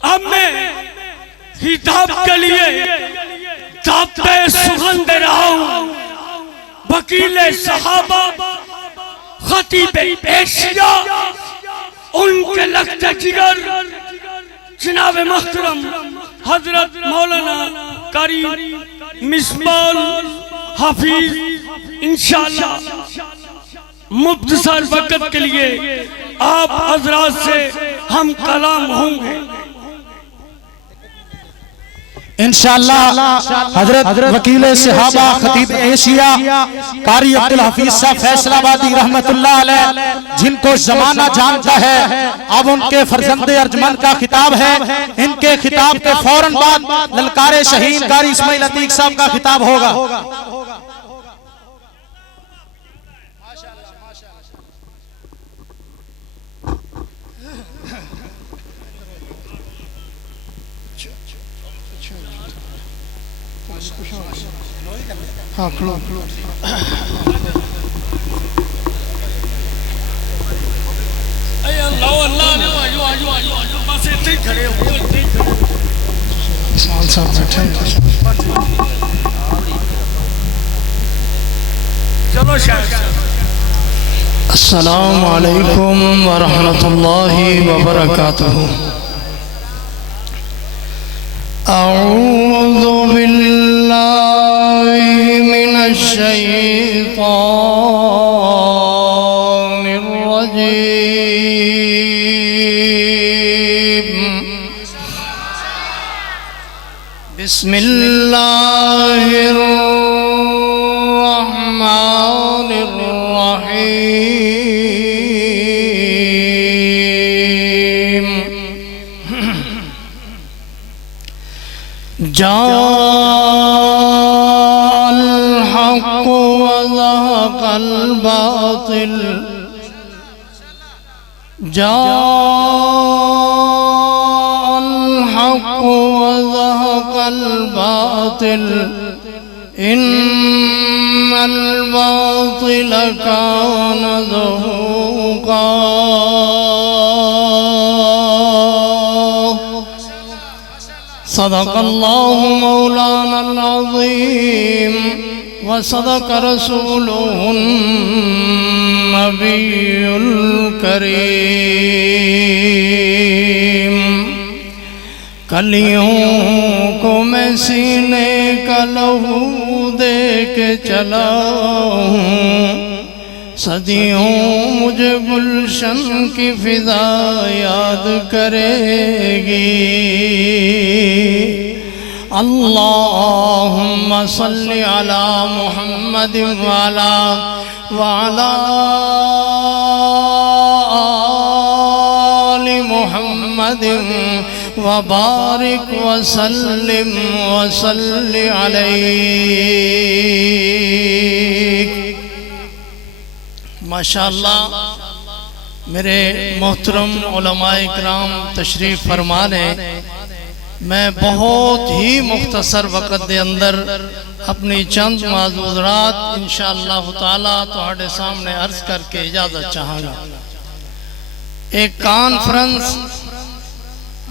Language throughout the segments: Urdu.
اب میں خطاب کے لیے ضابطۂ سخن دے رہا ہوں وکیل صحابہ خطیب ایشیا ان کے لخت جگر جناب محترم حضرت مولانا قاری مصباح حفیظ انشاءاللہ مختصر وقت کے لیے آپ حضرات سے ہم کلام ہوں گے انشاءاللہ حضرت وکیل صحابہ خطیب ایشیا قاری عبدالحفیظ صاحب فیصل آبادی رحمت اللہ علیہ جن کو زمانہ جانتا ہے اب ان کے فرزند ارجمند کا خطاب ہے. ان کے خطاب کے فوراً بعد للکار شہین قاری اسماعیل عتیق صاحب کا خطاب ہوگا. ہاں کھلو اے اللہ اللہ آجو بس اتنے کھڑے ہو اسماعیل صاحب بیٹھے چلو شاید السلام علیکم ورحمۃ اللہ وبرکاتہ. اعوذ باللہ من الشیطان الرجیم. بسم اللہ الرحمن الرحیم. جاء الحق وزهق الباطل جاء الحق وزهق الباطل إن الباطل كان زهوقا. صدق اللہ مولانا العظیم وصدق رسوله النبی الکریم. کلیوں کو میں سینے کا لہو دے کے چلا ہوں. صدیوں مجھے گلشن کی فضا یاد کرے گی. اللہم صلی علی محمد وعلی آل محمد وبارک وسلم وصلی علیہ. ماشاءاللہ میرے محترم علماء اکرام تشریف فرما لیں. میں بہت ہی مختصر وقت دے اندر اپنی چند معذورات انشاءاللہ تعالی تہاڈے سامنے عرض کر کے اجازت چاہاں گا. ایک کانفرنس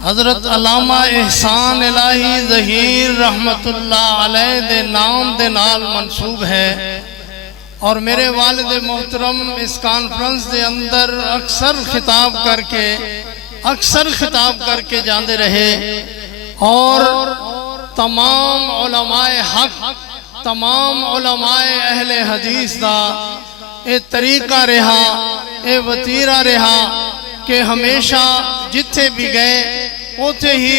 حضرت علامہ احسان الہی ظہیر رحمت اللہ علیہ دے نام دے نال منصوب ہے اور میرے والد محترم اس کانفرنس دے اندر اکثر خطاب کر کے جاندے رہے اور تمام علماء حق تمام علماء اہل حدیث دا اے طریقہ رہا اے وطیرہ رہا کہ ہمیشہ جتھے بھی گئے اوتے ہی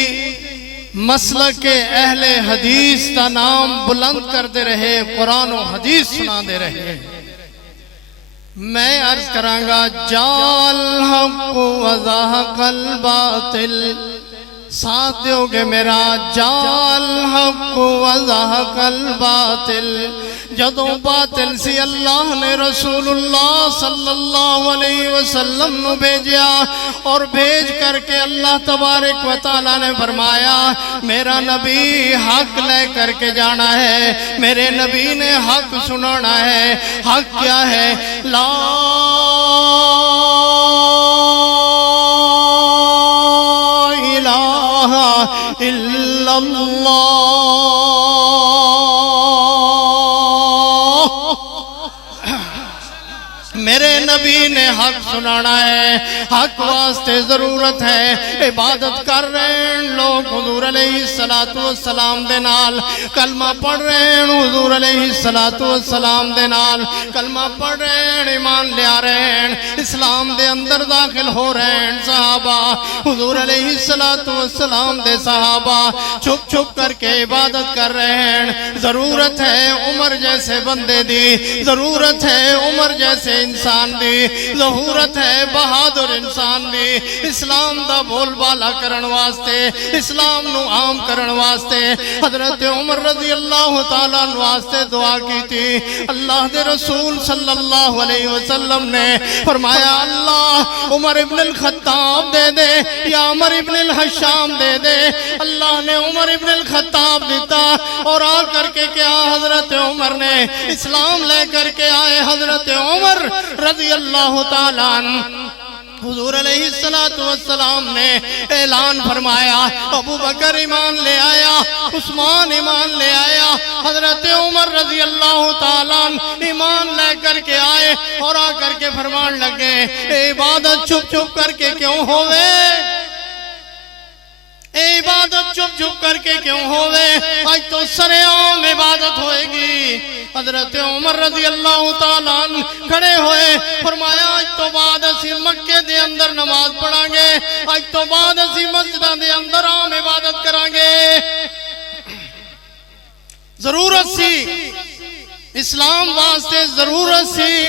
مسلک اہل حدیث کا نام بلند کرتے رہے قرآن و حدیث سنا دے رہے. میں عرض کرانگا جاء الحق وزهق الباطل. ساتھ دیو گے میرا جاء الحق وزهق الباطل. جدوں باطل سی اللہ نے رسول اللہ صلی اللہ علیہ وسلم نو بھیجیا اور بھیج کر کے اللہ تبارک و تعالیٰ نے فرمایا میرا نبی حق لے کر کے جانا ہے. میرے نبی نے حق سنانا ہے. حق کیا ہے؟ لا الہ الا اللہ. میرے نبی نے حق سنانا ہے، حق واسطے ضرورت ہے. عبادت کر رہے ہیں لوگ حضور علیہ السلام دے نال، کلمہ پڑھ رہے ہیں حضور علیہ السلام دے نال، کلمہ پڑھ رہے ہیں، ایمان لے آ رہے ہیں، اسلام دے اندر داخل ہو رہے ہیں. صحابہ حضور علیہ السلام دے صحابہ چھپ چھپ کر کے عبادت کر رہے ہیں. ضرورت ہے عمر جیسے بندے دی، ضرورت ہے عمر جیسے انسان دی، ضرورت ہے بہادر انسان دی. اسلام دا بول بالا کرن واسطے، اسلام نو عام کرن واسطے حضرت عمر رضی اللہ تعالیٰ عنہ واسطے دعا کی تھی. اللہ دے رسول صلی اللہ علیہ وسلم نے فرمایا اللہ عمر ابن الخطاب دے دے یا عمر ابن الحشام دے دے. اللہ نے عمر ابن الخطاب دیتا اور آ کر کے کیا حضرت عمر نے اسلام لے کر کے آئے. حضرت عمر رضی اللہ تعالیٰ عنہ حضور علیہ السلام نے اعلان فرمایا، ابو بکر ایمان لے آیا، عثمان ایمان لے آیا، حضرت عمر رضی اللہ تعالیٰ عنہ ایمان لے کر کے آئے اور آ کر کے فرمان لگے عبادت چھپ چھپ کر کے کیوں ہوئے، عبادت چھپ چھپ کر کے کیوں ہوئے، آج تو سرعام عبادت ہوئے گی. حضرت عمر رضی اللہ تعالیٰ عنہ کھڑے ہوئے، فرمایا آج تو بعد اسی مکے دے اندر نماز پڑھیں گے، آج تو بعد اسی مسجدہ دے اندر عام عبادت کریں گے. ضرورت سی اسلام واسطے، ضرورت سی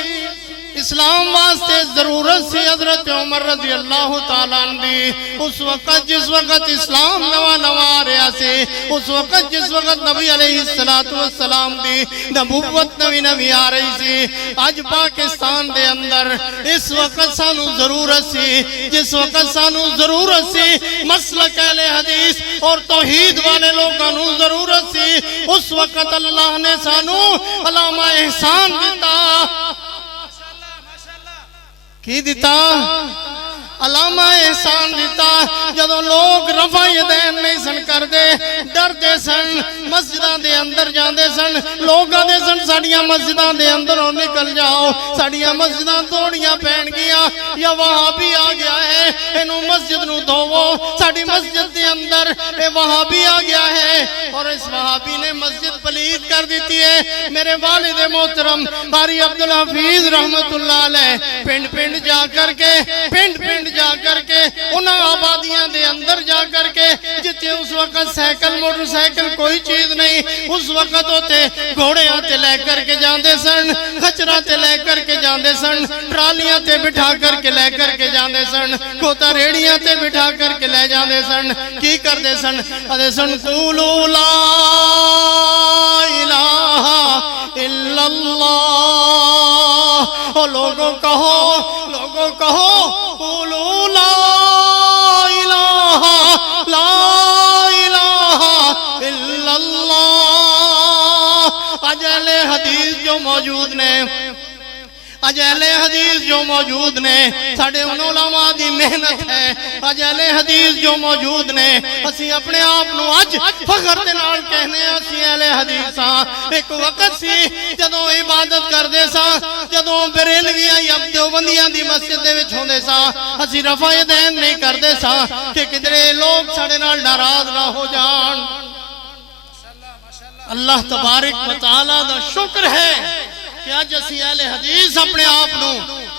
اسلام واسطے ضرورت سی حضرت عمر رضی اللہ تعالیٰ عنہ دی. اس وقت جس وقت اسلام نوا نوا آ رہا سی، اس وقت جس وقت نبی علیہ السلام دی نبوت نوی نوی آ رہی سی. آج پاکستان دے اندر اس وقت سانو ضرورت سی، جس وقت سانو ضرورت سی مسلک اہل حدیث اور توحید والے لوگوں نو ضرورت سی، اس وقت اللہ نے سانو علامہ احسان دیتا. کی دیتا؟ علامہ احسان دیتا. جدو لوگ رفع یدین نہیں سن کر دے، ڈر دے سن، مسجدان دے اندر جان دے سن، لوگاں دے سن ساڑیاں مسجدان دے اندروں نکل جاؤ، ساڑیاں مسجدان توڑیاں پہن گیا، یا وہابی آ گیا ہے انہوں مسجد نو دھوو، ساڑی مسجد دے اندر اے وہابی آ گیا ہے اور اس وہابی نے مسجد پلید کر دیتی ہے. میرے والد محترم قاری عبدالحفیظ رحمت اللہ علیہ پنڈ پنڈ جا کر کے جا کر کے انہاں آبادیاں دے اندر جا کر کے جتے اس وقت سائیکل موٹر سائیکل کوئی چیز نہیں، اس وقت ہوتے گھوڑیاں تے لے کر کے جاندے سن، خچراں تے لے کر کے جاندے سن، ٹرالیاں تے بٹھا کر کے لے کر کے جاندے سن، کھوتا ریڑیاں تے بٹھا کر کے لے جاندے سن. کی کر دے سن؟ ادھے سن قولوا لا الہ الا اللہ. او لوگوں کہو قولوا لا الہ الا اللہ. اہل حدیث جو موجود نے، اہل حدیث جو موجود نے، ساڑھے ان علماء دی محنت ہے. اہل حدیث جو موجود نے، اسی اپنے آپ نو اج فخر دے نال کہنے اسی اہل حدیث ہاں. ایک وقت سی جدوں عبادت کر دے سا، جدوں بریلویاں یا دیوبندیاں دی مسجد دے وچ ہوندے سا، اسی رفع یدین نہیں کر دے سا کہ کدھرے لوگ ساڑھے نال ناراض نہ ہو جان. اللہ تبارک و تعالیٰ دا شکر ہے کہ آج اسی اہل حدیث اپنے آپ نو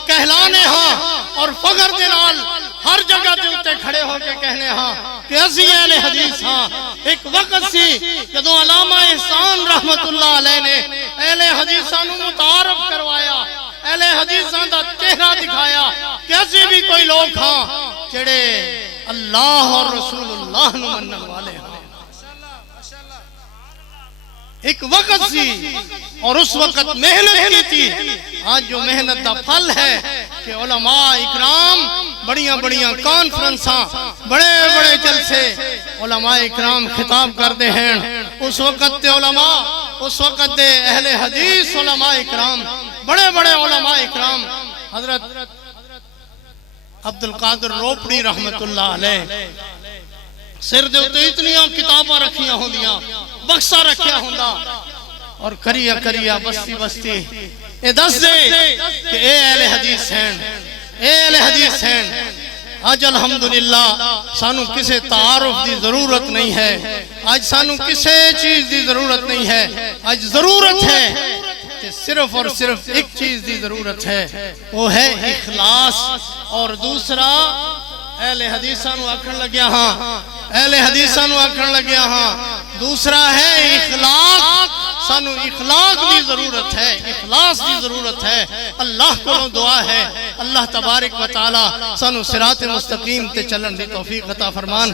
کہلانے ہاں اور فخر دے نال ہر جگہ دے اتے کھڑے ہو کے کہنے ہاں کہ اسی اہل حدیث ہاں. ایک وقت سی جدو علامہ احسان رحمت اللہ علیہ نے اہل حدیثاں نو متعارف کروایا، اہل حدیثاں دا چہرہ دکھایا کہ ایسے بھی کوئی لوگ ہاں جڑے اللہ اور رسول اللہ نو منن والے ہاں. ایک وقت سی اور اس وقت محنت کی تھی. آج جو محنت دا پھل ہے کہ علماء اکرام بڑیاں بڑیاں کانفرنساں، بڑے بڑے جلسے علماء اکرام خطاب کر دے ہیں. اس وقت دے علماء، اس وقت دے اہل حدیث علماء اکرام، بڑے بڑے علماء اکرام، حضرت عبدالقادر روپڑی رحمت اللہ علیہ سر دے اتنے اتنیاں کتاباں رکھیاں ہوندیاں بکسا رکھیا ہوندا اور کریا کریا بستی بستی اے دس دے کہ اے اہل حدیث ہیں اے اہل حدیث ہیں آج الحمدللہ سانو کسے تعارف دی ضرورت نہیں ہے آج سانو کسے چیز دی ضرورت نہیں ہے آج ضرورت ہے کہ صرف اور صرف ایک چیز دی ضرورت ہے وہ ہے اخلاص اور دوسرا اہل حدیثاں نو آکھن لگیا ہاں اہل حدیثاں نو آکھن لگیا ہاں دوسرا ہے اخلاق سانو اخلاق دی ضرورت ہے اخلاص دی ضرورت ہے اللہ کو دعا ہے اللہ تبارک و تعالی سانو صراط مستقیم تے چلن دی توفیق عطا فرمان.